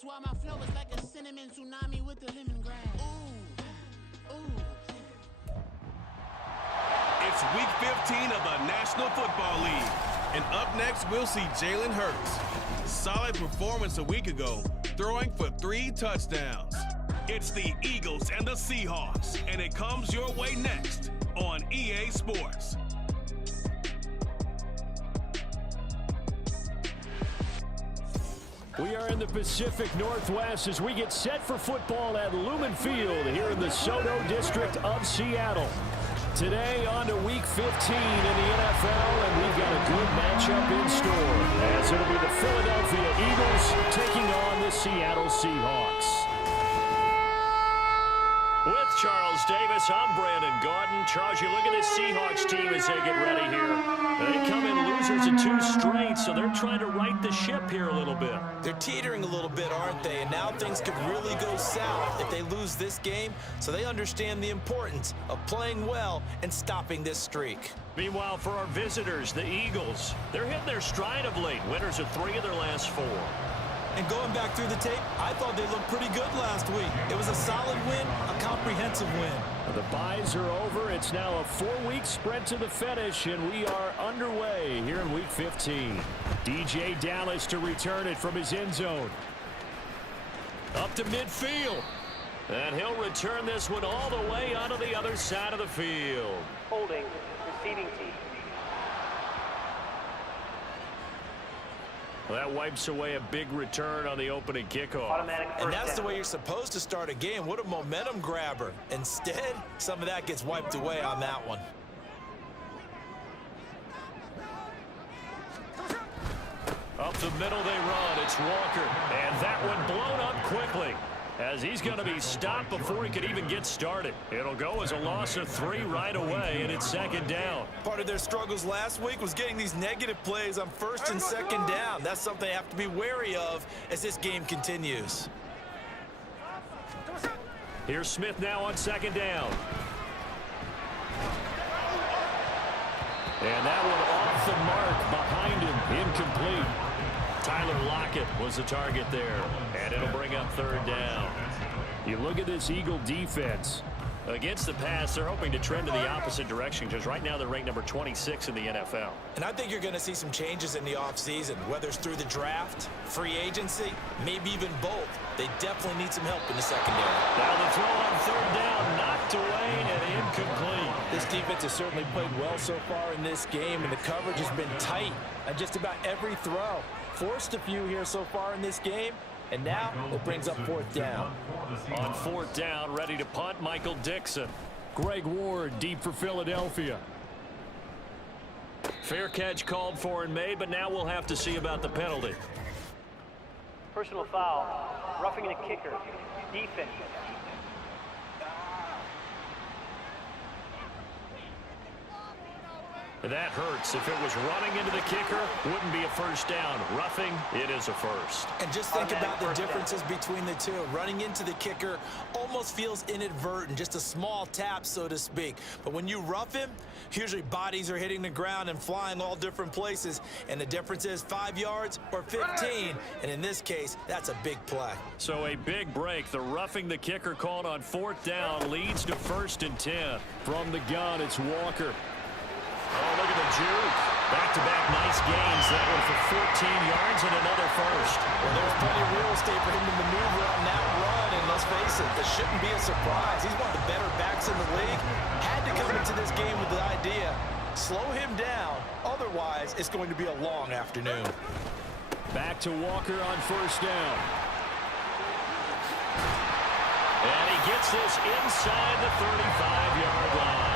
That's why my flow is like a cinnamon tsunami with the lemongrass. Ooh, ooh. It's Week 15 of the National Football League. And up next, we'll see Jalen Hurts. Solid performance a week ago, throwing for 3 touchdowns. It's the Eagles and the Seahawks, and it comes your way next on EA Sports. We are in the Pacific Northwest as we get set for football at Lumen Field here in the Soto District of Seattle. Today on to Week 15 in the NFL, and we've got a good matchup in store as it'll be the Philadelphia Eagles taking on the Seattle Seahawks. With Charles Davis, I'm Brandon Gordon. Charles, you look at this Seahawks team as they get ready here. They come in losers of 2 straight, so they're trying to right the ship here a little bit. They're teetering a little bit, aren't they? And now things could really go south if they lose this game, so they understand the importance of playing well and stopping this streak. Meanwhile, for our visitors, the Eagles, they're hitting their stride of late. Winners of 3 of their last 4. And going back through the tape, I thought they looked pretty good last week. It was a solid win, a comprehensive win. The byes are over. It's now a 4-week sprint to the finish, and we are underway here in Week 15. DJ Dallas to return it from his end zone. Up to midfield. And he'll return this one all the way onto the other side of the field. Holding, receiving team. Well, that wipes away a big return on the opening kickoff. And that's the way you're supposed to start a game. What a momentum grabber. Instead, some of that gets wiped away on that one. Up the middle they run. It's Walker. And that one blown up quickly, as he's going to be stopped before he could even get started. It'll go as a loss of 3 right away, and it's 2nd down. Part of their struggles last week was getting these negative plays on 1st and 2nd down. That's something they have to be wary of as this game continues. Here's Smith now on 2nd down. And that one off the mark behind him, incomplete. Tyler Lockett was the target there, and it'll bring up 3rd down. You look at this Eagle defense. Against the pass, they're hoping to trend in the opposite direction, because right now they're ranked number 26 in the NFL. And I think you're going to see some changes in the offseason, whether it's through the draft, free agency, maybe even both. They definitely need some help in the secondary. Now the throw on 3rd down, knocked away and incomplete. This defense has certainly played well so far in this game, and the coverage has been tight on just about every throw. Forced a few here so far in this game, and now it brings up 4th down. On 4th down, ready to punt, Michael Dixon. Greg Ward deep for Philadelphia. Fair catch called for and made, but now we'll have to see about the penalty. Personal foul, roughing the kicker, defense. That hurts. If it was running into the kicker, wouldn't be a 1st down. Roughing, it is a 1st. And just think about the differences between the two. Running into the kicker almost feels inadvertent, just a small tap, so to speak. But when you rough him, usually bodies are hitting the ground and flying all different places. And the difference is 5 yards or 15. And in this case, that's a big play. So a big break. The roughing the kicker called on 4th down leads to 1st and 10. From the gun, it's Walker. Oh, look at the juke. Back-to-back nice gains. That one for 14 yards and another 1st. Well, there's plenty of real estate for him to maneuver on that run, and let's face it, this shouldn't be a surprise. He's one of the better backs in the league. Had to come into this game with the idea, slow him down, otherwise it's going to be a long afternoon. Back to Walker on 1st down. And he gets this inside the 35-yard line.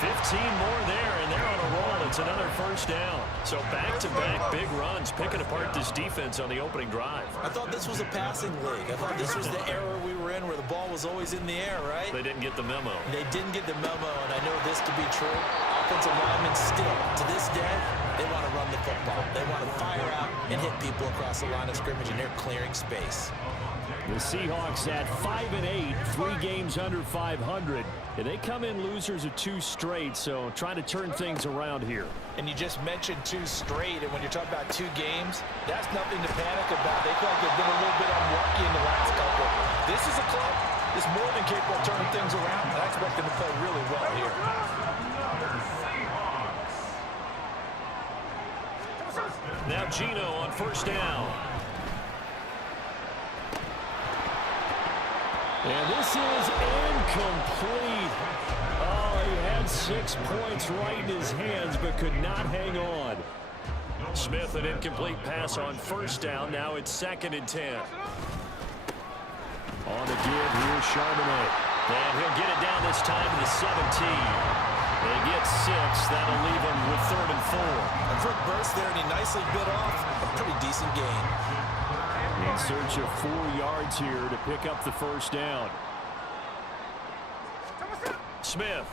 15 more there, and they're on a roll. It's another 1st down. So back-to-back big runs, picking apart this defense on the opening drive. I thought this was a passing league. I thought this was the era we were in where the ball was always in the air, right? They didn't get the memo. They didn't get the memo, and I know this to be true. Offensive linemen still, to this day, they want to run the football. They want to fire out and hit people across the line of scrimmage, and they're clearing space. The Seahawks at 5-8, 3 games under 500. And they come in losers of 2 straight, so trying to turn things around here. And you just mentioned 2 straight, and when you're talking about 2 games, that's nothing to panic about. They feel like they've been a little bit capable of turning things around. I expect him to play really well here. Now Gino on first down. And this is incomplete. Oh, he had 6 points right in his hands, but could not hang on. Smith, an incomplete pass on first down. Now it's 2nd and 10. On the give, here's Charbonnet. And he'll get it down this time to the 17. They get 6. That'll leave him with 3rd and 4. A quick burst there, and he nicely bit off a pretty decent gain. In search of 4 yards here to pick up the first down. Smith.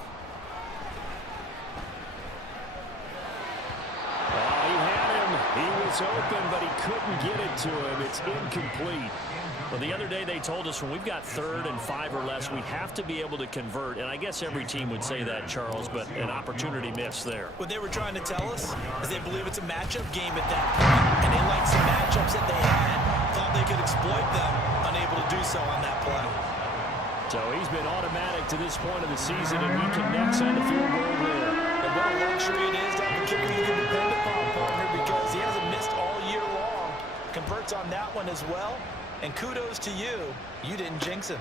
Oh, he had him. He was open, but he couldn't get it to him. It's incomplete. Well, the other day they told us when we've got 3rd and 5 or less, we have to be able to convert. And I guess every team would say that, Charles, but an opportunity missed there. What they were trying to tell us is they believe it's a matchup game at that point, and they liked some matchups that they had, thought they could exploit them, unable to do so on that play. So he's been automatic to this point of the season, and he connects on the field goal there. And what a luxury it is to have a kicker you can depend upon, partner, because he hasn't missed all year long. Converts on that one as well. And kudos to you. You didn't jinx him.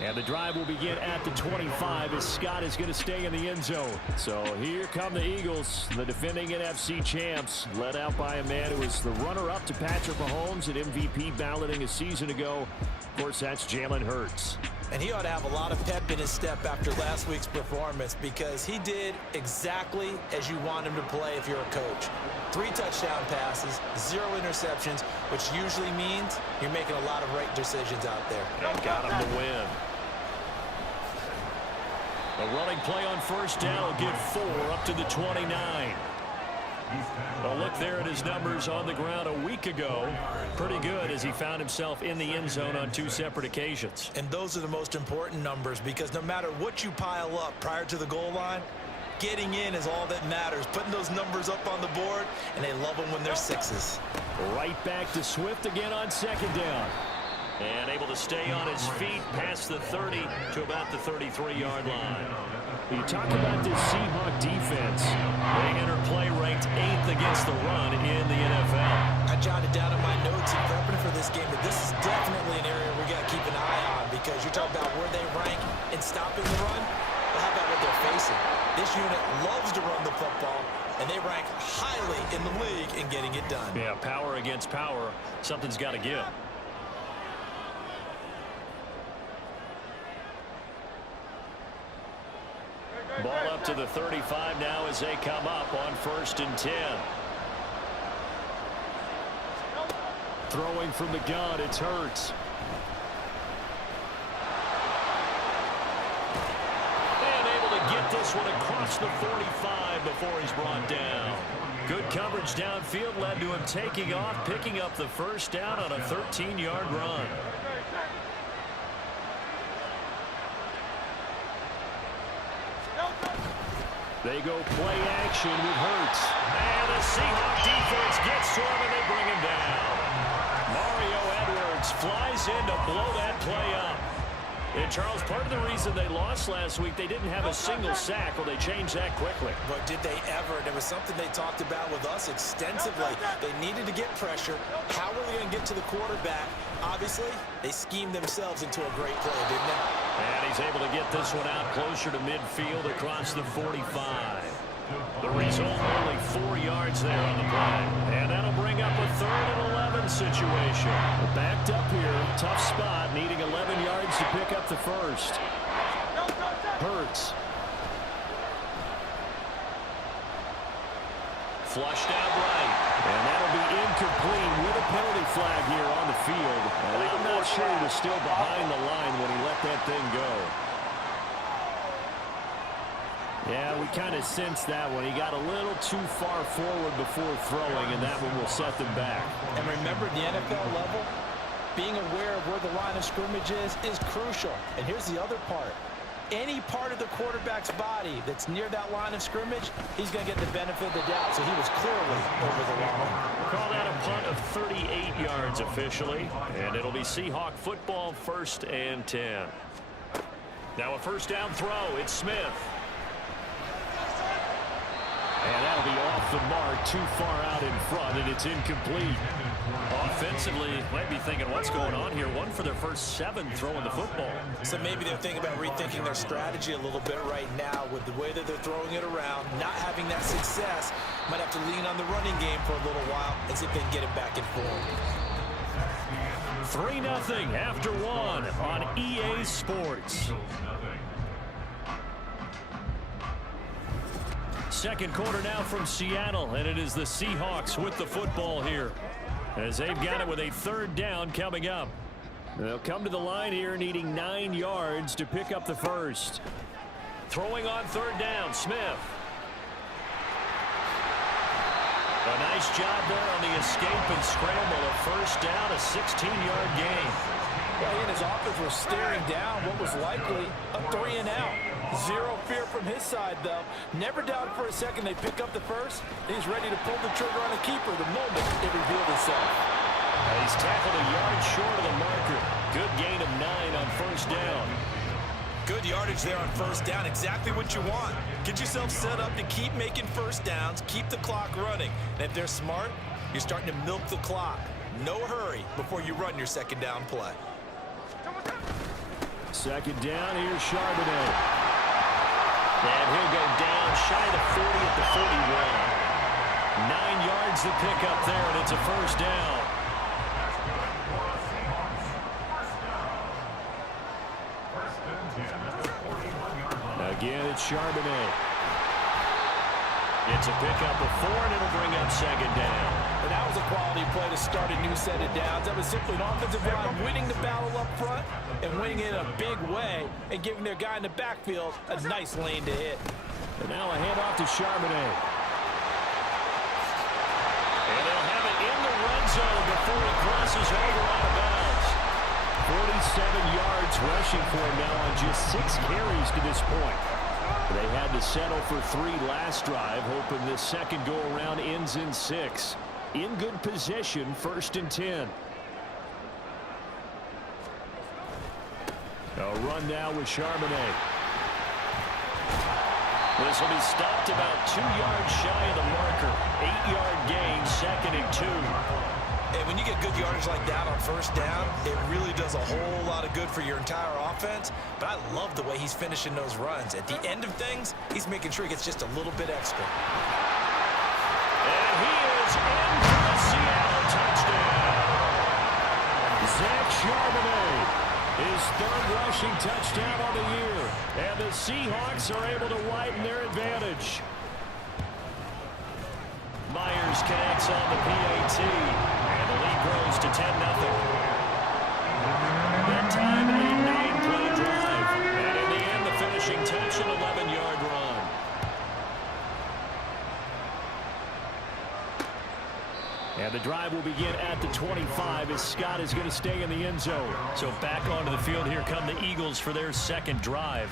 And the drive will begin at the 25 as Scott is going to stay in the end zone. So here come the Eagles, the defending NFC champs, led out by a man who was the runner-up to Patrick Mahomes at MVP balloting a season ago. Of course, that's Jalen Hurts. And he ought to have a lot of pep in his step after last week's performance, because he did exactly as you want him to play if you're a coach. 3 touchdown passes, 0 interceptions, which usually means you're making a lot of right decisions out there. And got him to win. A running play on first down will get 4 up to the 29. Well, look there at his numbers on the ground a week ago. Pretty good as he found himself in the end zone on 2 separate occasions. And those are the most important numbers, because no matter what you pile up prior to the goal line, getting in is all that matters. Putting those numbers up on the board, and they love them when they're 6s. Right back to Swift again on 2nd down. And able to stay on his feet past the 30 to about the 33-yard line. You talk about this Seahawk defense. They enter play ranked 8th against the run in the NFL. I jotted down in my notes in prepping for this game that this is definitely an area we got to keep an eye on, because you're talking about where they rank in stopping the run. Well, how about what they're facing? This unit loves to run the football, and they rank highly in the league in getting it done. Yeah, power against power. Something's got to give. Ball up to the 35 now as they come up on 1st and 10. Throwing from the gun, it's Hurts. And able to get this one across the 45 before he's brought down. Good coverage downfield led to him taking off, picking up the first down on a 13-yard run. They go play action with Hurts. And the Seahawks defense gets to him, and they bring him down. Mario Edwards flies in to blow that play up. And, Charles, part of the reason they lost last week, they didn't have a single sack. Well, they changed that quickly. But did they ever? There was something they talked about with us extensively. They needed to get pressure. How were they going to get to the quarterback? Obviously, they schemed themselves into a great play, didn't they? And he's able to get this one out closer to midfield across the 45. The result, only 4 yards there on the play. And that'll bring up a 3rd and 11 situation. We're backed up here. Tough spot, needing 11 yards to pick up the first. Hurts. Flushed out right. And that'll be incomplete with a penalty flag here on the field. And I'm not sure he was still behind the line when he let that thing go. Yeah, we kind of sensed that one. He got a little too far forward before throwing, and that one will set them back. And remember, at the NFL level, being aware of where the line of scrimmage is crucial. And here's the other part. Any part of the quarterback's body that's near that line of scrimmage, he's going to get the benefit of the doubt. So he was clearly over the line. Call that a punt of 38 yards officially. And it'll be Seahawk football, 1st and 10. Now a first down throw. It's Smith. And that'll be off the mark, too far out in front, and it's incomplete. Offensively, might be thinking, what's going on here? One for their first 7 throwing the football. So maybe they're thinking about rethinking their strategy a little bit right now with the way that they're throwing it around, not having that success. Might have to lean on the running game for a little while and see if they can get it back in form. 3-0 after 1 on EA Sports. Second quarter now from Seattle, and it is the Seahawks with the football here, as they've got it with a 3rd down coming up. They'll come to the line here needing 9 yards to pick up the first. Throwing on 3rd down, Smith. A nice job there on the escape and scramble. A first down, a 16-yard gain. Well, he and his offense were staring down what was likely a 3-and-out. Zero fear from his side, though. Never doubted for a second they pick up the first. He's ready to pull the trigger on a keeper the moment it revealed itself. He's tackled a yard short of the marker. Good gain of 9 on first down. Good yardage there on first down. Exactly what you want. Get yourself set up to keep making first downs, keep the clock running. And if they're smart, you're starting to milk the clock. No hurry before you run your second down play. Second down, here's Charbonnet. And he'll go down shy of the 40 at the 41. 9 yards to pick up there, and it's a first down. Again, it's Charbonnet. It's a pickup of 4, and it'll bring up second down. And that was a quality play to start a new set of downs. That was simply an offensive line winning the battle up front and winning it in a big way and giving their guy in the backfield a nice lane to hit. And now a handoff to Charbonnet. And they'll have it in the red zone before he crosses over out of bounds. 47 yards rushing for him now on just 6 carries to this point. They had to settle for 3 last drive, hoping this second go-around ends in 6. In good position, 1st and 10. A run now with Charbonnet. This will be stopped about 2 yards shy of the marker. 8-yard gain, 2nd and 2. And when you get good yardage like that on first down, it really does a whole lot of good for your entire offense. But I love the way he's finishing those runs. At the end of things, he's making sure he gets just a little bit extra. And he is in for a Seattle touchdown. Zach Charbonnet, his 3rd rushing touchdown of the year. And the Seahawks are able to widen their advantage. Myers connects on the PAT. And the lead grows to 10-0. That time, a 9-play drive. And in the end, the finishing touch, an 11-yard run. And the drive will begin at the 25 as Scott is going to stay in the end zone. So back onto the field, here come the Eagles for their second drive.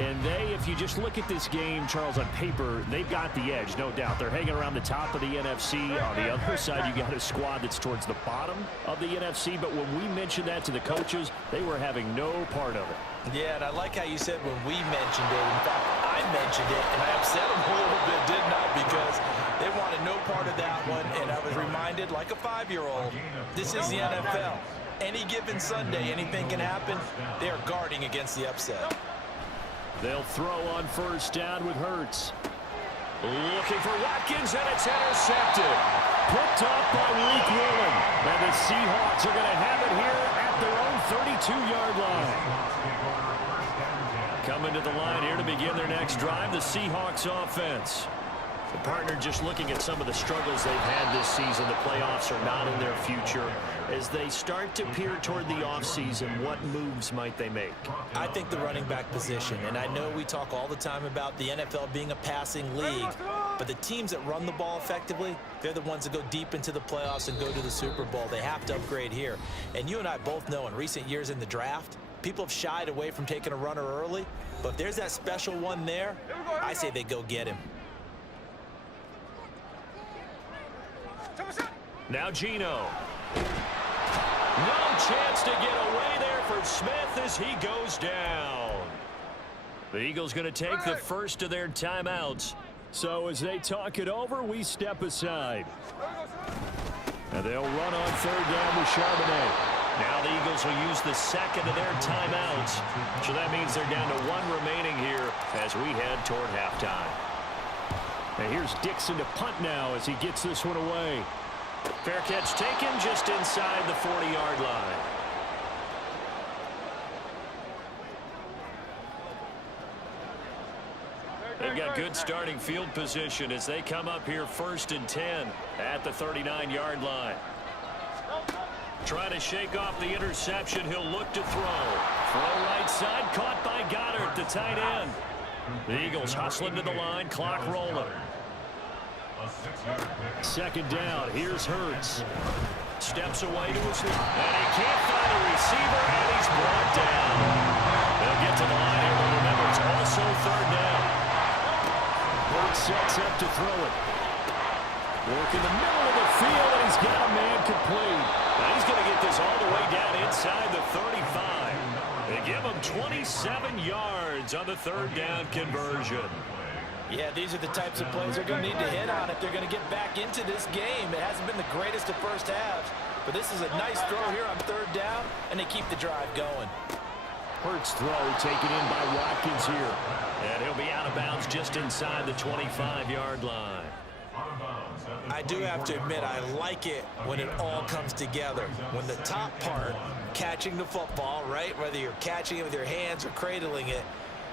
And they, if you just look at this game, Charles, on paper, they've got the edge, no doubt. They're hanging around the top of the NFC. On the other side, you got a squad that's towards the bottom of the NFC. But when we mentioned that to the coaches, they were having no part of it. Yeah, and I like how you said when we mentioned it. In fact, I mentioned it, and I upset them a little bit, didn't I? Because they wanted no part of that one, and I was reminded, like a 5-year-old, this is the NFL. Any given Sunday, anything can happen. They are guarding against the upset. They'll throw on first down with Hurts. Looking for Watkins, and it's intercepted. Picked off by Leek Woolen. And the Seahawks are going to have it here at their own 32-yard line. Coming to the line here to begin their next drive, the Seahawks offense. The partner just looking at some of the struggles they've had this season. The playoffs are not in their future. As they start to peer toward the offseason, what moves might they make? I think the running back position, and I know we talk all the time about the NFL being a passing league, but the teams that run the ball effectively, they're the ones that go deep into the playoffs and go to the Super Bowl. They have to upgrade here. And you and I both know in recent years in the draft, people have shied away from taking a runner early, but if there's that special one there, I say they go get him. Now Geno. No chance to get away there for Smith as he goes down. The Eagles going to take the first of their timeouts. So as they talk it over, we step aside. And they'll run on third down with Charbonnet. Now the Eagles will use the second of their timeouts. So that means they're down to one remaining here as we head toward halftime. And here's Dixon to punt now as he gets this one away. Fair catch taken just inside the 40-yard line. They've got good starting field position as they come up here 1st and 10 at the 39-yard line. Trying to shake off the interception. He'll look to throw. Throw right side, caught by Goddard, the tight end. The Eagles hustling to the line, clock rolling. Second down, here's Hurts. Steps away to his left, and he can't find a receiver, and he's brought down. They'll get to the line here, but remember, it's also third down. Hurts sets up to throw it. Work in the middle of the field, and he's got a man complete. Now he's going to get this all the way down inside the 35. They give him 27 yards on the third down conversion. Yeah, these are the types of plays they're going to need to hit on if they're going to get back into this game. It hasn't been the greatest of first halves, but this is a nice throw here on third down, and they keep the drive going. Hurts throw taken in by Watkins here. And he'll be out of bounds just inside the 25-yard line. I do have to admit, I like it when it all comes together. When the top part, catching the football, right, whether you're catching it with your hands or cradling it,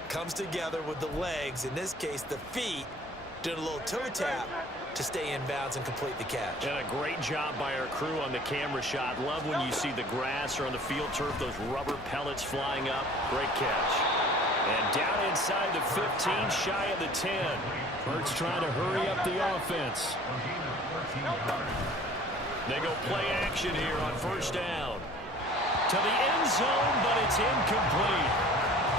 comes together with the legs, in this case the feet, did a little toe tap to stay in bounds and complete the catch. And a great job by our crew on the camera shot. Love when you see the grass or on the field turf, those rubber pellets flying up. Great catch. And down inside the 15, shy of the 10. Hurts trying to hurry up the offense. They go play action here on first down. To the end zone, but it's incomplete.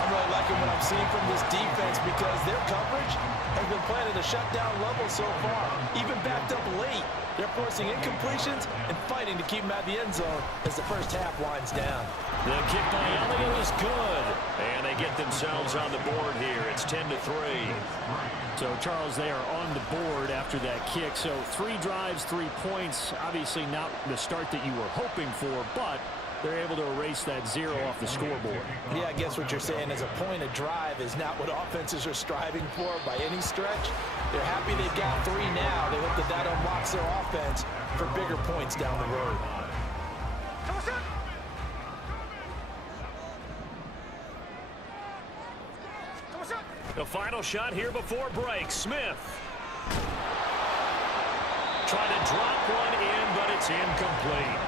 I'm really liking what I'm seeing from this defense because their coverage has been playing at a shutdown level so far. Even backed up late, they're forcing incompletions and fighting to keep them out of the end zone as the first half winds down. The kick by Elliott is good, and they get themselves on the board here. It's 10-3. So, Charles, they are on the board after that kick. So 3 drives, 3 points. Obviously not the start that you were hoping for, but they're able to erase that 0 off the scoreboard. Yeah, I guess what you're saying is a point of drive is not what offenses are striving for by any stretch. They're happy they've got 3 now. They hope that that unlocks their offense for bigger points down the road. The final shot here before break. Smith. Trying to drop one in, but it's incomplete.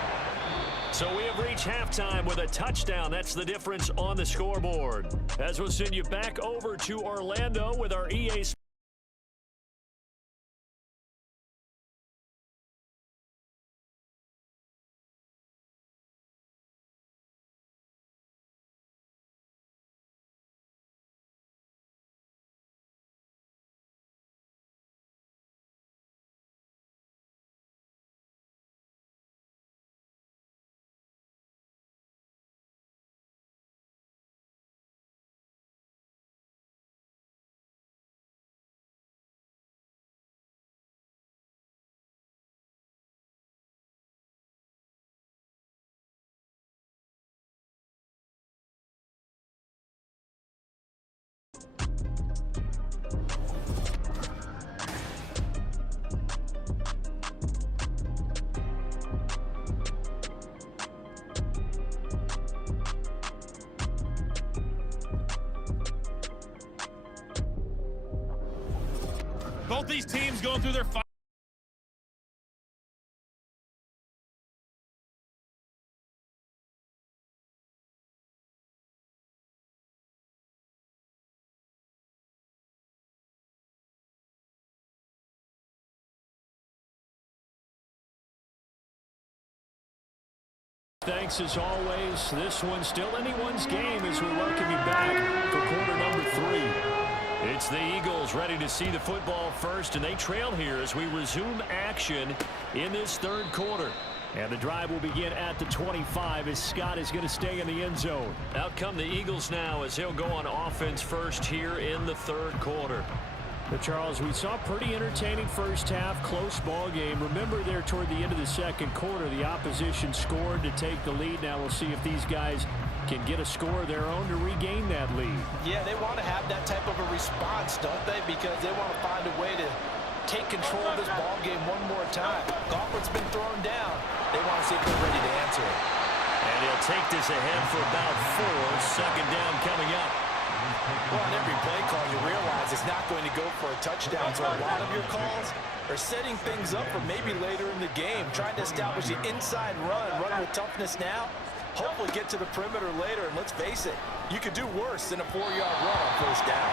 So we have reached halftime with a touchdown. That's the difference on the scoreboard. As we'll send you back over to Orlando with our EA Both these teams going through their Thanks as always. This one's still anyone's game as we welcome you back for quarter number 3. It's the Eagles ready to see the football first, and they trail here as we resume action in this third quarter. And the drive will begin at the 25 as Scott is going to stay in the end zone. Out come the Eagles now as he'll go on offense first here in the third quarter. But Charles, we saw a pretty entertaining first half, close ball game. Remember there toward the end of the second quarter, the opposition scored to take the lead. Now we'll see if these guys can get a score of their own to regain that lead. Yeah, they want to have that type of a response, don't they? Because they want to find a way to take control of this ball game one more time. Gauntlet's been thrown down. They want to see if they're ready to answer it. And he'll take this ahead for about 4. Second down coming up. Well, on every play call, you realize it's not going to go for a touchdown. So a lot of your calls are setting things up for maybe later in the game, trying to establish the inside run with toughness now. Hopefully get to the perimeter later, and let's face it, you could do worse than a 4-yard run on first down.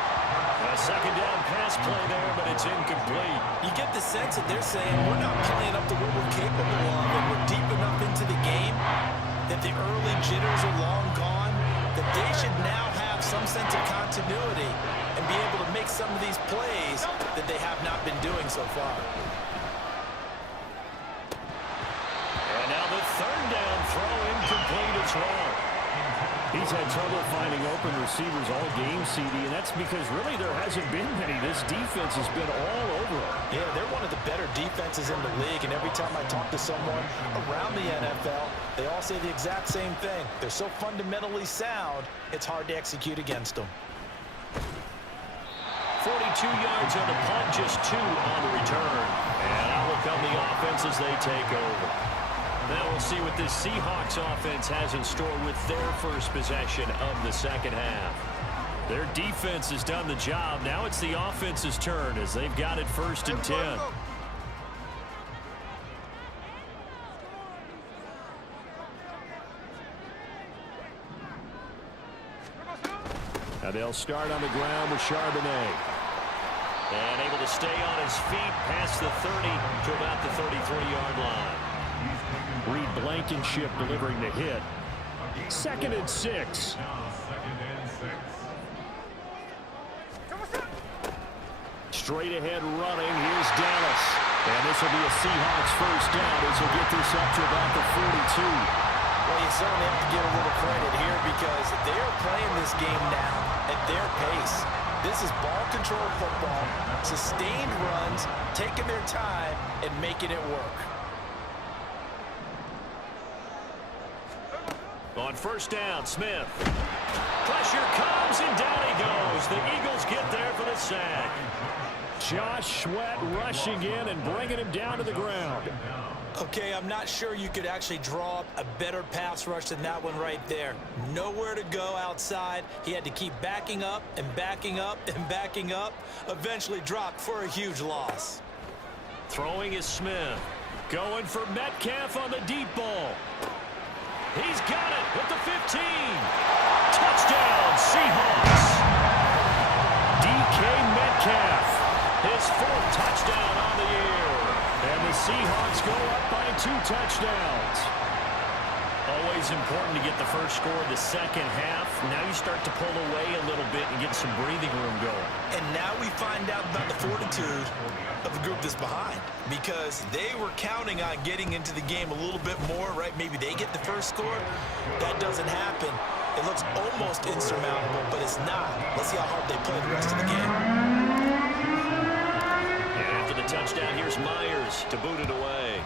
A second down pass play there, but it's incomplete. You get the sense that they're saying we're not playing up to what we're capable of, and we're deep enough into the game that the early jitters are long gone, that they should now have some sense of continuity and be able to make some of these plays that they have not been doing so far. And now the third down throw incomplete as well. He's had trouble finding open receivers all game, CD, and that's because really there hasn't been many. This defense has been all over them. Yeah, they're one of the better defenses in the league, and every time I talk to someone around the NFL, they all say the exact same thing. They're so fundamentally sound, it's hard to execute against them. 42 yards on the punt, just 2 on the return. And out will come the offense as they take over. Now we'll see what this Seahawks offense has in store with their first possession of the second half. Their defense has done the job. Now it's the offense's turn as they've got it 1st and 10. Now they'll start on the ground with Charbonnet. And able to stay on his feet past the 30 to about the 33-yard line. Reed Blankenship delivering the hit. 2nd and 6. Straight ahead running. Here's Dallas. And this will be a Seahawks first down as he'll get this up to about the 42. Well, you certainly have to give a little credit here because they are playing this game now at their pace. This is ball control football, sustained runs, taking their time and making it work. On first down, Smith. Pressure comes, and down he goes. The Eagles get there for the sack. Josh Sweat rushing in and bringing him down to the ground. Okay, I'm not sure you could actually draw up a better pass rush than that one right there. Nowhere to go outside. He had to keep backing up and backing up and backing up. Eventually dropped for a huge loss. Throwing is Smith. Going for Metcalf on the deep ball. He's got it at the 15. Touchdown, Seahawks. DK Metcalf, his 4th touchdown on the year. And the Seahawks go up by 2 touchdowns. Always important to get the first score of the second half. Now you start to pull away a little bit and get some breathing room going. And now we find out about the fortitude of the group that's behind, because they were counting on getting into the game a little bit more, right? Maybe they get the first score. That doesn't happen. It looks almost insurmountable, but it's not. Let's see how hard they play the rest of the game. And after the touchdown, here's Myers to boot it away.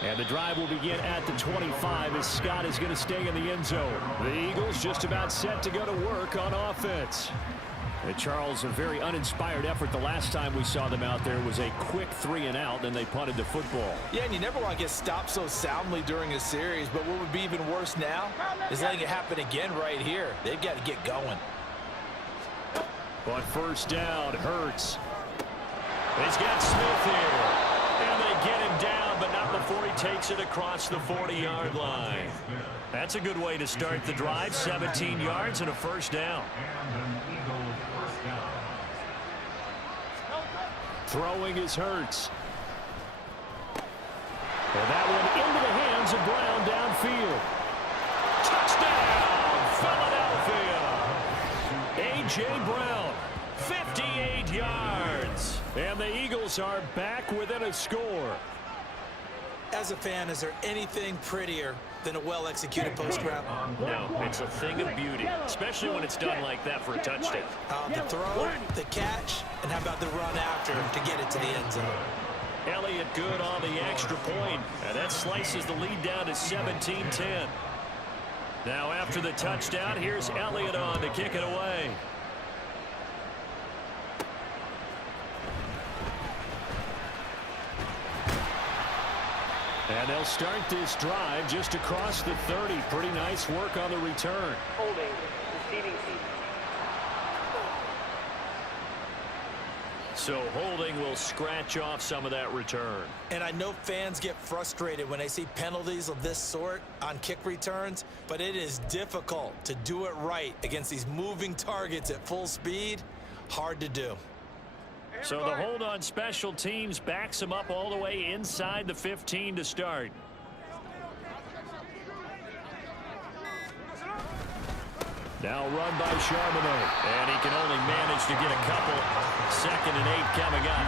And the drive will begin at the 25 as Scott is going to stay in the end zone. The Eagles just about set to go to work on offense. And Charles, a very uninspired effort. The last time we saw them out there was a quick 3-and-out, then they punted the football. Yeah, and you never want to get stopped so soundly during a series, but what would be even worse now is letting it happen again right here. They've got to get going. On first down, Hurts. He's got Smith here. And they get him down, but not before he takes it across the 40-yard line. That's a good way to start the drive. 17 yards and a first down. Throwing is Hurts. And that one into the hands of Brown downfield. Touchdown, Philadelphia. A.J. Brown. 58 yards. And the Eagles are back within a score. As a fan, is there anything prettier than a well-executed post route? No, it's a thing of beauty, especially when it's done like that for a touchdown. The throw, the catch, and how about the run after to get it to the end zone? Elliott good on the extra point, and that slices the lead down to 17-10. Now after the touchdown, here's Elliott on to kick it away. And they'll start this drive just across the 30. Pretty nice work on the return. Holding, receiving team. So holding will scratch off some of that return. And I know fans get frustrated when they see penalties of this sort on kick returns, but it is difficult to do it right against these moving targets at full speed. Hard to do. So the hold on special teams backs him up all the way inside the 15 to start. Now run by Charbonnet. And he can only manage to get a couple. 2nd and 8 coming up.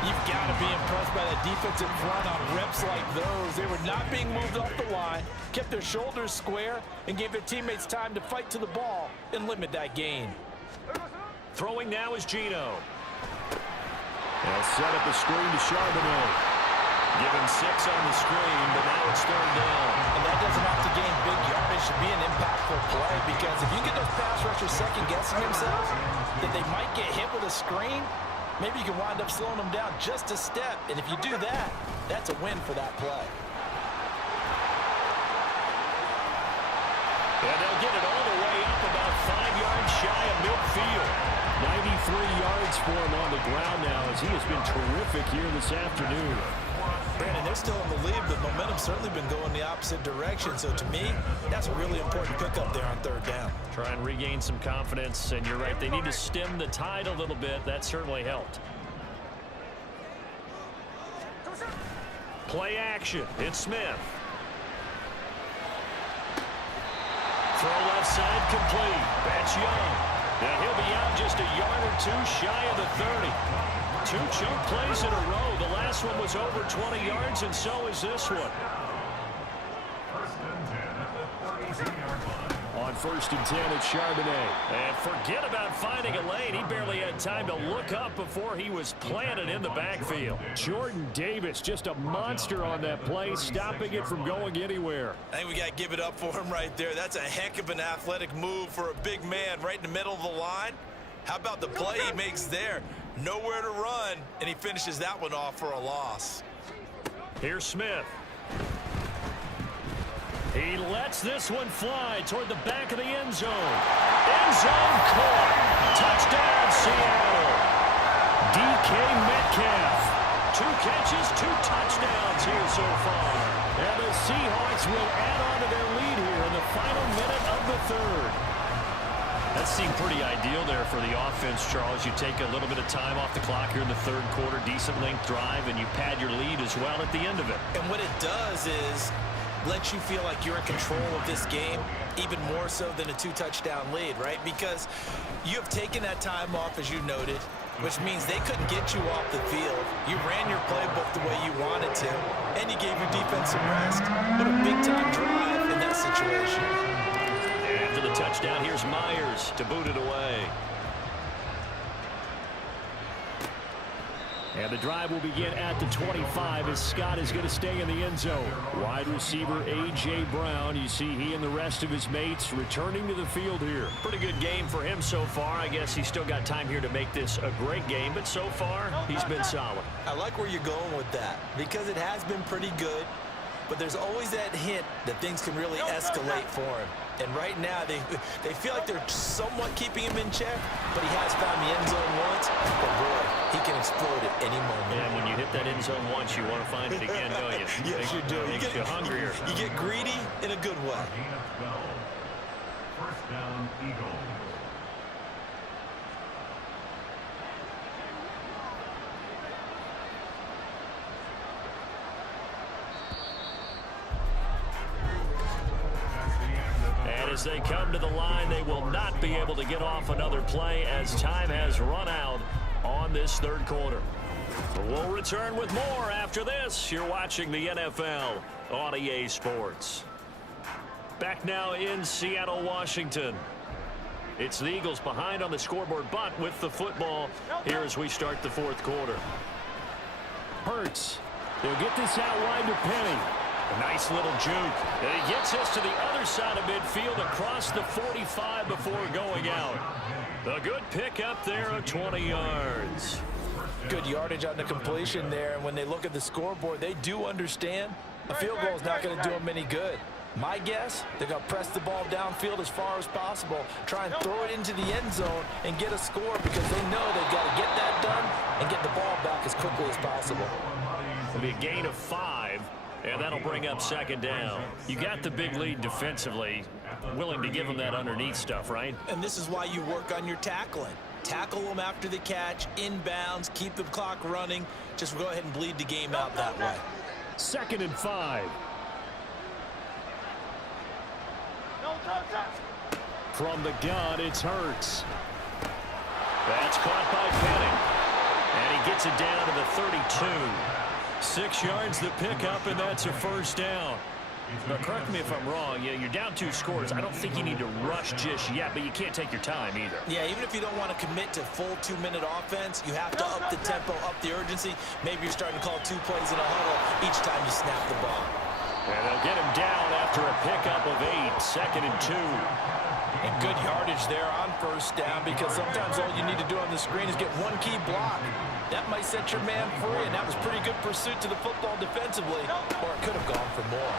You've got to be impressed by that defensive front on reps like those. They were not being moved off the line, kept their shoulders square, and gave their teammates time to fight to the ball and limit that gain. Throwing now is Gino. They'll set up a screen to Charbonnet. Give him 6 on the screen, but now it's 3rd down. And that doesn't have to gain big yardage to be an impactful play, because if you get those pass rushers second-guessing themselves that they might get hit with a screen, maybe you can wind up slowing them down just a step. And if you do that, that's a win for that play. And they'll get it all the way up about 5 yards shy of midfield. 93 yards for him on the ground now, as he has been terrific here this afternoon. Brandon, they're still in the lead, but momentum's certainly been going the opposite direction. So to me, that's a really important pickup there on 3rd down. Try and regain some confidence, and you're right, they need to stem the tide a little bit. That certainly helped. Play action. It's Smith. Throw left side complete. That's Young. Now he'll be out just a yard or 2 shy of the 30. 2 chunk plays in a row. The last one was over 20 yards, and so is this one. On 1st and 10, it's Charbonnet. And forget about finding a lane. He barely had time to look up before he was planted in the backfield. Jordan Davis, just a monster on that play, stopping it from going anywhere. I think we got to give it up for him right there. That's a heck of an athletic move for a big man right in the middle of the line. How about the play he makes there? Nowhere to run, and he finishes that one off for a loss. Here's Smith. He lets this one fly toward the back of the end zone. End zone caught. Touchdown, Seattle. DK Metcalf. 2 catches, 2 touchdowns here so far. And the Seahawks will add on to their lead here in the final minute of the 3rd. That seemed pretty ideal there for the offense, Charles. You take a little bit of time off the clock here in the 3rd quarter, decent length drive, and you pad your lead as well at the end of it. And what it does is let you feel like you're in control of this game, even more so than a 2-touchdown lead, right? Because you have taken that time off, as you noted, which means they couldn't get you off the field. You ran your playbook the way you wanted to, and you gave your defense some rest. What a big-time drive in that situation. After the touchdown, here's Myers to boot it away. And the drive will begin at the 25 as Scott is going to stay in the end zone. Wide receiver A.J. Brown. You see he and the rest of his mates returning to the field here. Pretty good game for him so far. I guess he's still got time here to make this a great game, but so far he's been solid. I like where you're going with that because it has been pretty good, but there's always that hint that things can really escalate for him. And right now, they feel like they're somewhat keeping him in check, but he has found the end zone once. But boy, he can explode at any moment. And when you hit that end zone once, you want to find it again, don't you? Yes, you do. Makes you hungrier. You get greedy in a good way. First down, Eagles. As they come to the line, they will not be able to get off another play as time has run out on this third quarter. We'll return with more after this. You're watching the NFL on EA Sports. Back now in Seattle, Washington. It's the Eagles behind on the scoreboard, but with the football here as we start the fourth quarter. Hurts. They'll get this out wide to Penny. A nice little juke. And he gets us to the other side of midfield across the 45 before going out. A good pickup there of 20 yards. Good yardage on the completion there, and when they look at the scoreboard, they do understand a field goal is not going to do them any good. My guess, they're going to press the ball downfield as far as possible, try and throw it into the end zone and get a score because they know they've got to get that done and get the ball back as quickly as possible. It'll be a gain of 5, and that'll bring up second down. You got the big lead defensively, willing to give them that underneath stuff, right? And this is why you work on your tackling. Tackle them after the catch, inbounds, keep the clock running. Just go ahead and bleed the game out that way. 2nd and 5. From the gun, it's Hurts. That's caught by Penny. And he gets it down to the 32. 6 yards the pickup, and that's a first down. Now, correct me if I'm wrong. You're down 2 scores. I don't think you need to rush just yet, but you can't take your time either. Yeah, even if you don't want to commit to full 2-minute offense, you have to up the tempo, up the urgency. Maybe you're starting to call 2 plays in a huddle each time you snap the ball. And they'll get him down after a pickup of 8, 2nd and 2. And good yardage there on first down because sometimes all you need to do on the screen is get one key block. That might set your man free, and that was pretty good pursuit to the football defensively, or it could have gone for more.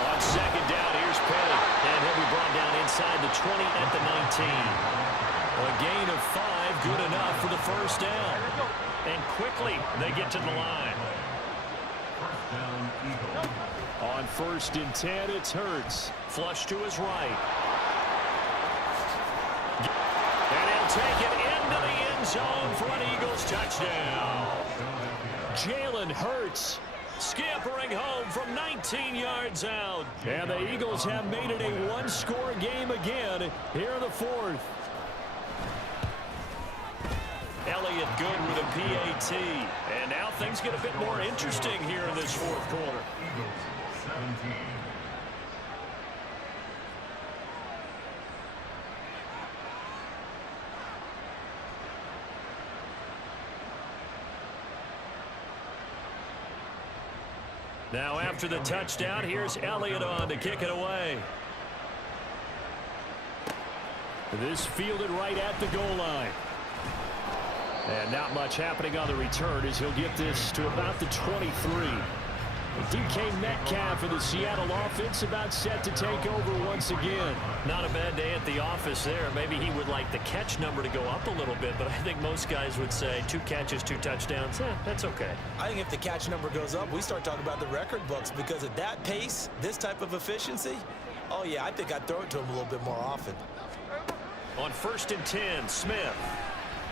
On second down, here's Penny, and he'll be brought down inside the 20 at the 19. A gain of 5, good enough for the first down. And quickly, they get to the line. On 1st and 10, it's Hurts. Flush to his right. And he'll take it into the end zone for an Eagles touchdown. Jalen Hurts scampering home from 19 yards out. And the Eagles have made it a 1-score game again here in the 4th. Elliott good with a PAT. And now things get a bit more interesting here in this 4th quarter. Now after the touchdown, here's Elliott on to kick it away. This fielded right at the goal line. And not much happening on the return as he'll get this to about the 23. DK Metcalf of the Seattle offense about set to take over once again. Not a bad day at the office there. Maybe he would like the catch number to go up a little bit, but I think most guys would say 2 catches, 2 touchdowns. That's okay. I think if the catch number goes up, we start talking about the record books because at that pace, this type of efficiency, oh yeah, I think I'd throw it to him a little bit more often. On 1st and 10, Smith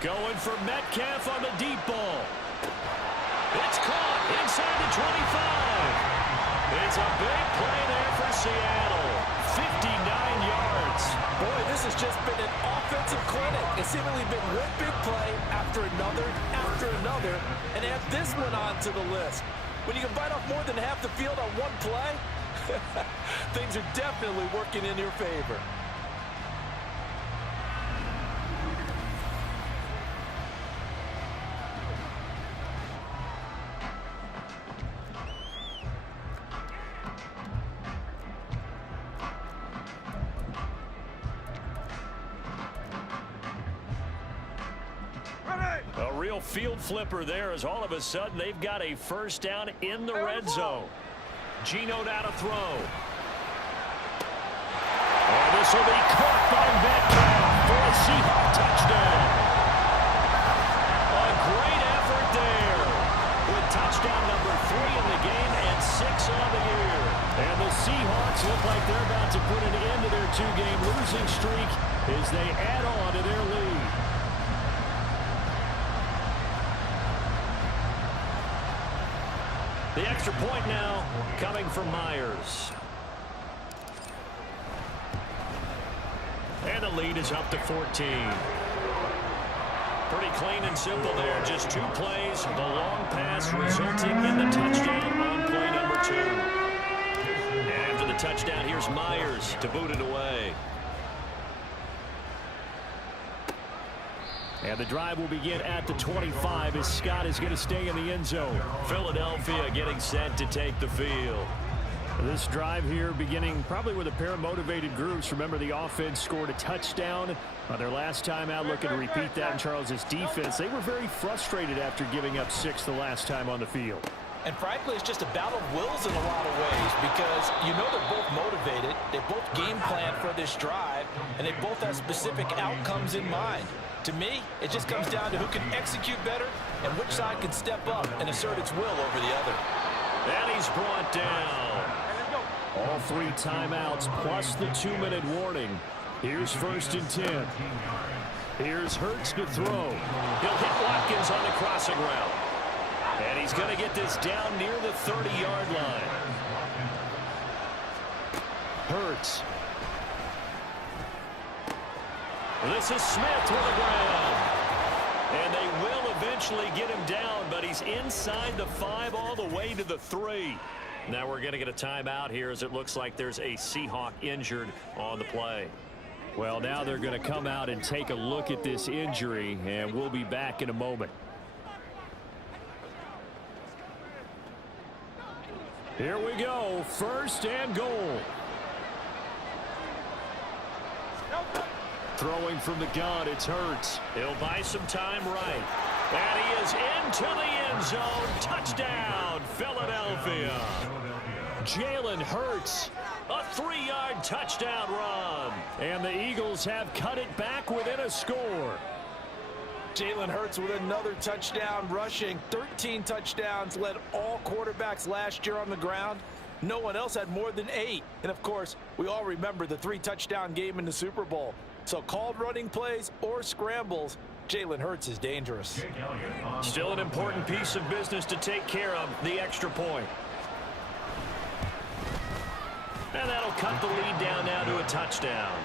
going for Metcalf on the deep ball. It's caught inside the 25. It's a big play there for Seattle. 59 yards. Boy, this has just been an offensive clinic. It's seemingly been one big play after another, and add this one onto the list. When you can bite off more than half the field on one play, things are definitely working in your favor. A real field flipper there as all of a sudden they've got a first down in the red zone. Geno now to throw. And this will be caught by Metcalf for a Seahawks touchdown. A great effort there with touchdown number 3 in the game and 6 on the year. And the Seahawks look like they're about to put an end to their 2-game losing streak as they add on to their lead. The extra point now coming from Myers. the lead is up to 14. Pretty clean and simple there. Just 2 plays. The long pass resulting in the touchdown on play number 2. And after the touchdown, here's Myers to boot it away. And the drive will begin at the 25 as Scott is going to stay in the end zone. Philadelphia getting set to take the field. This drive here beginning probably with a pair of motivated groups. Remember, the offense scored a touchdown on their last time out. Looking to repeat that in Charles's defense. They were very frustrated after giving up 6 the last time on the field. And frankly, it's just a battle of wills in a lot of ways because you know they're both motivated. They both game plan for this drive, and they both have specific outcomes in mind. To me, it just comes down to who can execute better and which side can step up and assert its will over the other. And he's brought down. All 3 timeouts plus the 2-minute warning. Here's 1st and 10. Here's Hurts to throw. He'll hit Watkins on the crossing route. And he's going to get this down near the 30-yard line. Hurts. This is Smith to the ground. And they will eventually get him down, but he's inside the 5 all the way to the 3. Now we're going to get a timeout here as it looks like there's a Seahawk injured on the play. Well, now they're going to come out and take a look at this injury, and we'll be back in a moment. Here we go, 1st and goal. Throwing from the gun, it's Hurts. He'll buy some time right. And he is into the end zone. Touchdown, Philadelphia. Jalen Hurts. A 3-yard touchdown run. And the Eagles have cut it back within a score. Jalen Hurts with another touchdown rushing. 13 touchdowns, led all quarterbacks last year on the ground. No one else had more than 8. And, of course, we all remember the 3-touchdown game in the Super Bowl. So called running plays or scrambles, Jalen Hurts is dangerous. Still an important piece of business to take care of, the extra point. And that'll cut the lead down now to a touchdown.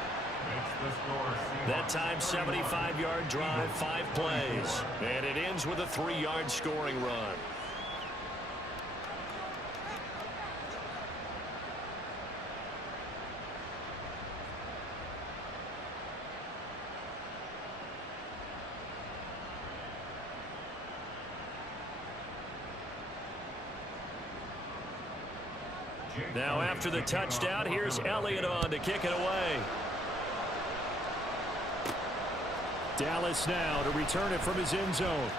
That time, 75-yard drive, 5 plays. And it ends with a 3-yard scoring run. Now after the touchdown, here's Elliott on to kick it away. Dallas now to return it from his end zone.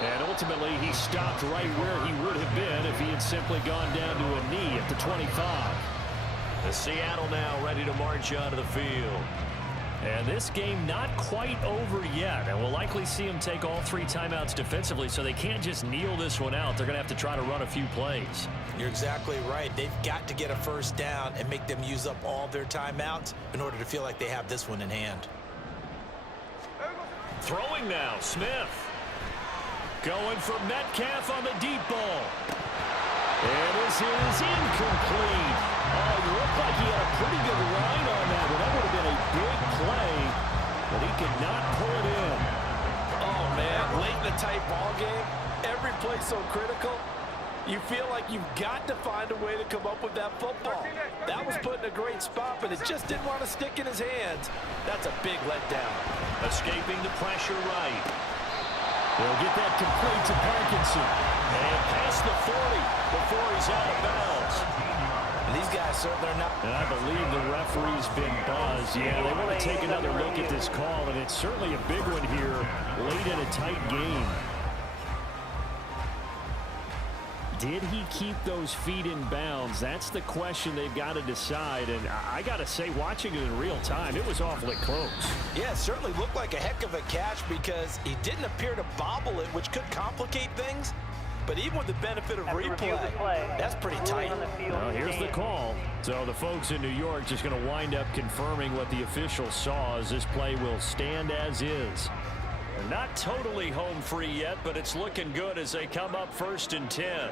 And ultimately, he stopped right where he would have been if he had simply gone down to a knee at the 25. The Seattle now ready to march out of the field. And this game not quite over yet. And we'll likely see him take all 3 timeouts defensively, so they can't just kneel this one out. They're going to have to try to run a few plays. You're exactly right. They've got to get a 1st down and make them use up all their timeouts in order to feel like they have this one in hand. Throwing now, Smith. Going for Metcalf on the deep ball. And this is incomplete. Oh, it looked like he had a pretty good line on that one. That would have been a big play, but he could not pull it in. Oh, man, late in the tight ball game, every play so critical. You feel like you've got to find a way to come up with that football. That was put in a great spot, but it just didn't want to stick in his hands. That's a big letdown. Escaping the pressure right. They'll get that complete to Parkinson. And past the 40 before he's out of bounds. And these guys certainly are not. And I believe the referee's been buzzed. Yeah, they want to take another look at this call, and it's certainly a big one here late in a tight game. Did he keep those feet in bounds? That's the question they've got to decide. And I got to say, watching it in real time, it was awfully close. Yeah, it certainly looked like a heck of a catch because he didn't appear to bobble it, which could complicate things. But even with the benefit of replay, that's pretty tight. Well, here's the call. So the folks in New York just going to wind up confirming what the official saw as this play will stand as is. They're not totally home free yet, but it's looking good as they come up 1st and 10.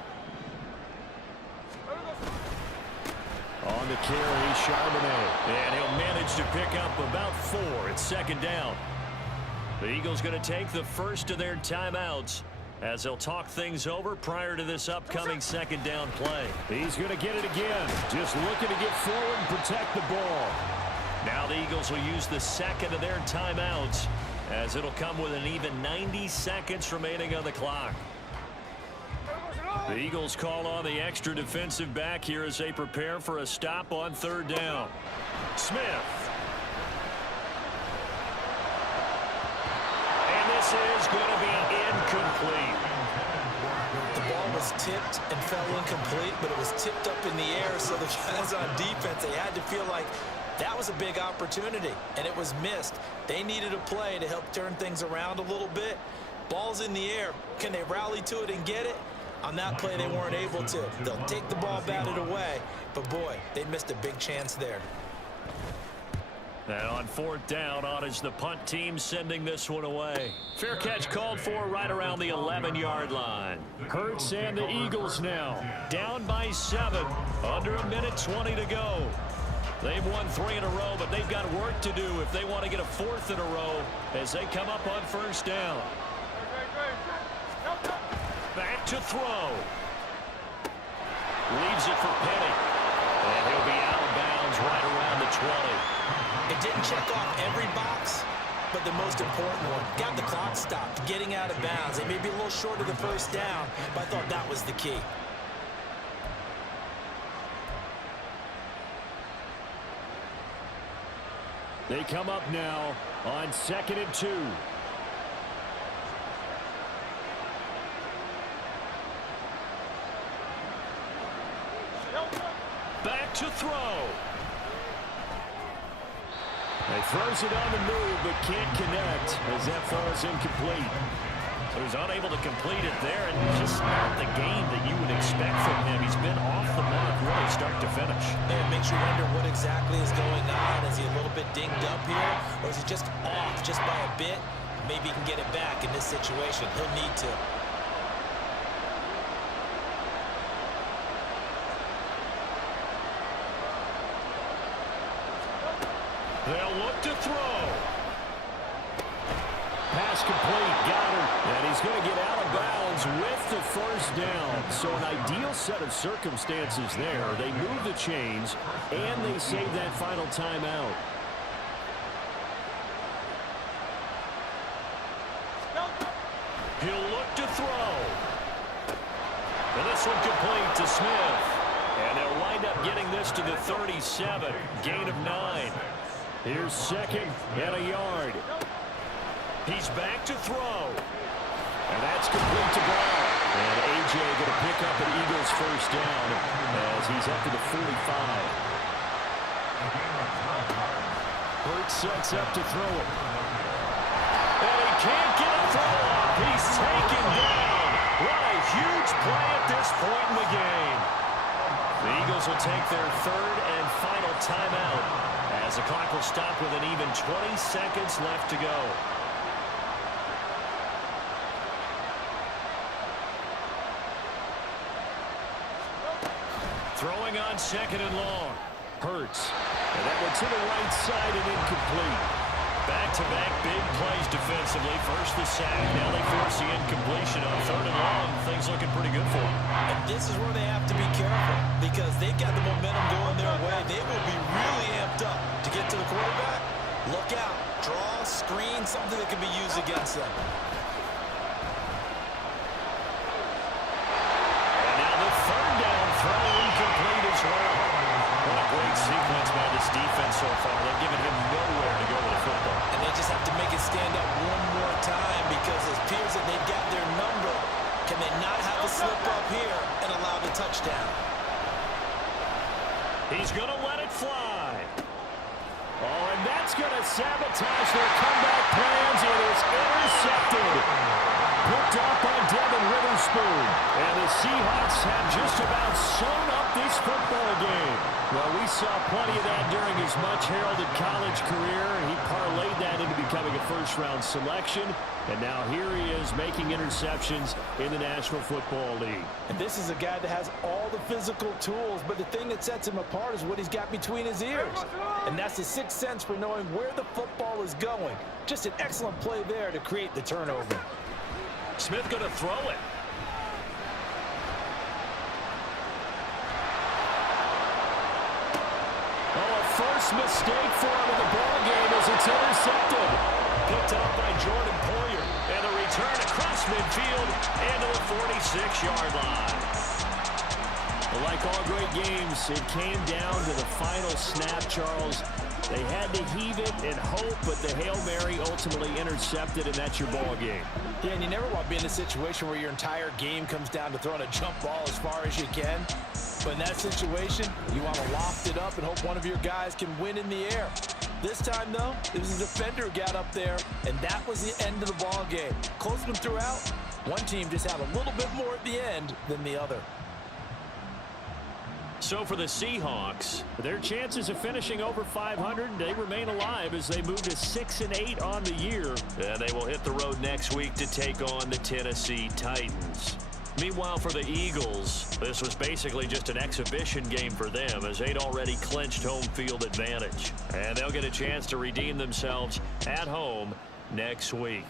On the carry, Charbonnet. And he'll manage to pick up about 4. It's second down. The Eagles going to take the first of their timeouts as they'll talk things over prior to this upcoming second down play. He's going to get it again. Just looking to get forward and protect the ball. Now the Eagles will use the second of their timeouts as it'll come with an even 90 seconds remaining on the clock. The Eagles call on the extra defensive back here as they prepare for a stop on third down. Smith. And this is going to be incomplete. The ball was tipped and fell incomplete, but it was tipped up in the air, so the guys on defense, they had to feel like that was a big opportunity, and it was missed. They needed a play to help turn things around a little bit. Ball's in the air. Can they rally to it and get it? On that play, they weren't able to. They'll take the ball batted away, but boy, they missed a big chance there. And on fourth down, on is the punt team sending this one away. Fair catch called for right around the 11-yard line. Hurts and the Eagles now. Down by 7, under a minute 20 to go. They've won 3 in a row, but they've got work to do if they want to get a 4th in a row as they come up on first down. Back to throw. Leaves it for Penny. And he'll be out of bounds right around the 20. It didn't check off every box, but the most important one. Got the clock stopped, getting out of bounds. They may be a little short of the first down, but I thought that was the key. They come up now on 2nd and 2. Back to throw. He throws it on the move, but can't connect as that falls incomplete. So he's unable to complete it there, and just not the game that you would expect from him. He's been off the mark really start to finish. And it makes you wonder what exactly is going on. Is he a little bit dinged up here, or is he just off just by a bit? Maybe he can get it back in this situation. He'll need to. They'll look to throw. Pass complete, Goddard, and he's going to get out of bounds with the first down. So an ideal set of circumstances there. They move the chains, and they save that final timeout. He'll look to throw. And this one complete to Smith. And they'll wind up getting this to the 37, gain of 9. Here's 2nd and a yard. He's back to throw. And that's complete to Brown. And A.J. going to pick up an Eagles first down as he's up to the 45. Hurts sets up to throw it. And he can't get a throw off. He's taken down. What a huge play at this point in the game. The Eagles will take their 3rd and final timeout as the clock will stop with an even 20 seconds left to go. Throwing on 2nd and long. Hurts. And that one to the right side and incomplete. Back-to-back big plays defensively. First the sack. Now they force the incompletion on 3rd and long. Things looking pretty good for them. And this is where they have to be careful because they've got the momentum going their way. They will be really amped up to get to the quarterback. Look out. Draw, screen, something that can be used against them. And now the 3rd down throw incomplete as well. What a great sequence by this defense so far. They've given him nowhere to go with the football. And they just have to make it stand up one more time because it appears that they've got their number. Can they not have a slip up here and allow the touchdown? He's going to let it fly. Oh, and that's going to sabotage their comeback plans. It is intercepted. Picked up by Devin Witherspoon. And the Seahawks have just about sewn up this football game. Well, we saw plenty of that during his much-heralded college career. He parlayed that into becoming a first-round selection, and now here he is making interceptions in the National Football League. And this is a guy that has all the physical tools, but the thing that sets him apart is what he's got between his ears. And that's the sixth sense for knowing where the football is going. Just an excellent play there to create the turnover. Smith going to throw it. First mistake for him in the ball game as it's intercepted. Picked up by Jordan Poyer. And a return across midfield and to the 46-yard line. Well, like all great games, it came down to the final snap, Charles. They had to heave it and hope, but the Hail Mary ultimately intercepted, and that's your ball game. Yeah, and you never want to be in a situation where your entire game comes down to throwing a jump ball as far as you can. But in that situation, you want to loft it up and hope one of your guys can win in the air. This time, though, it was a defender who got up there, and that was the end of the ball game. Close them throughout. One team just had a little bit more at the end than the other. So for the Seahawks, their chances of finishing over 500, they remain alive as they move to 6-8 on the year. and they will hit the road next week to take on the Tennessee Titans. Meanwhile, for the Eagles, this was basically just an exhibition game for them as they'd already clinched home field advantage. And they'll get a chance to redeem themselves at home next week.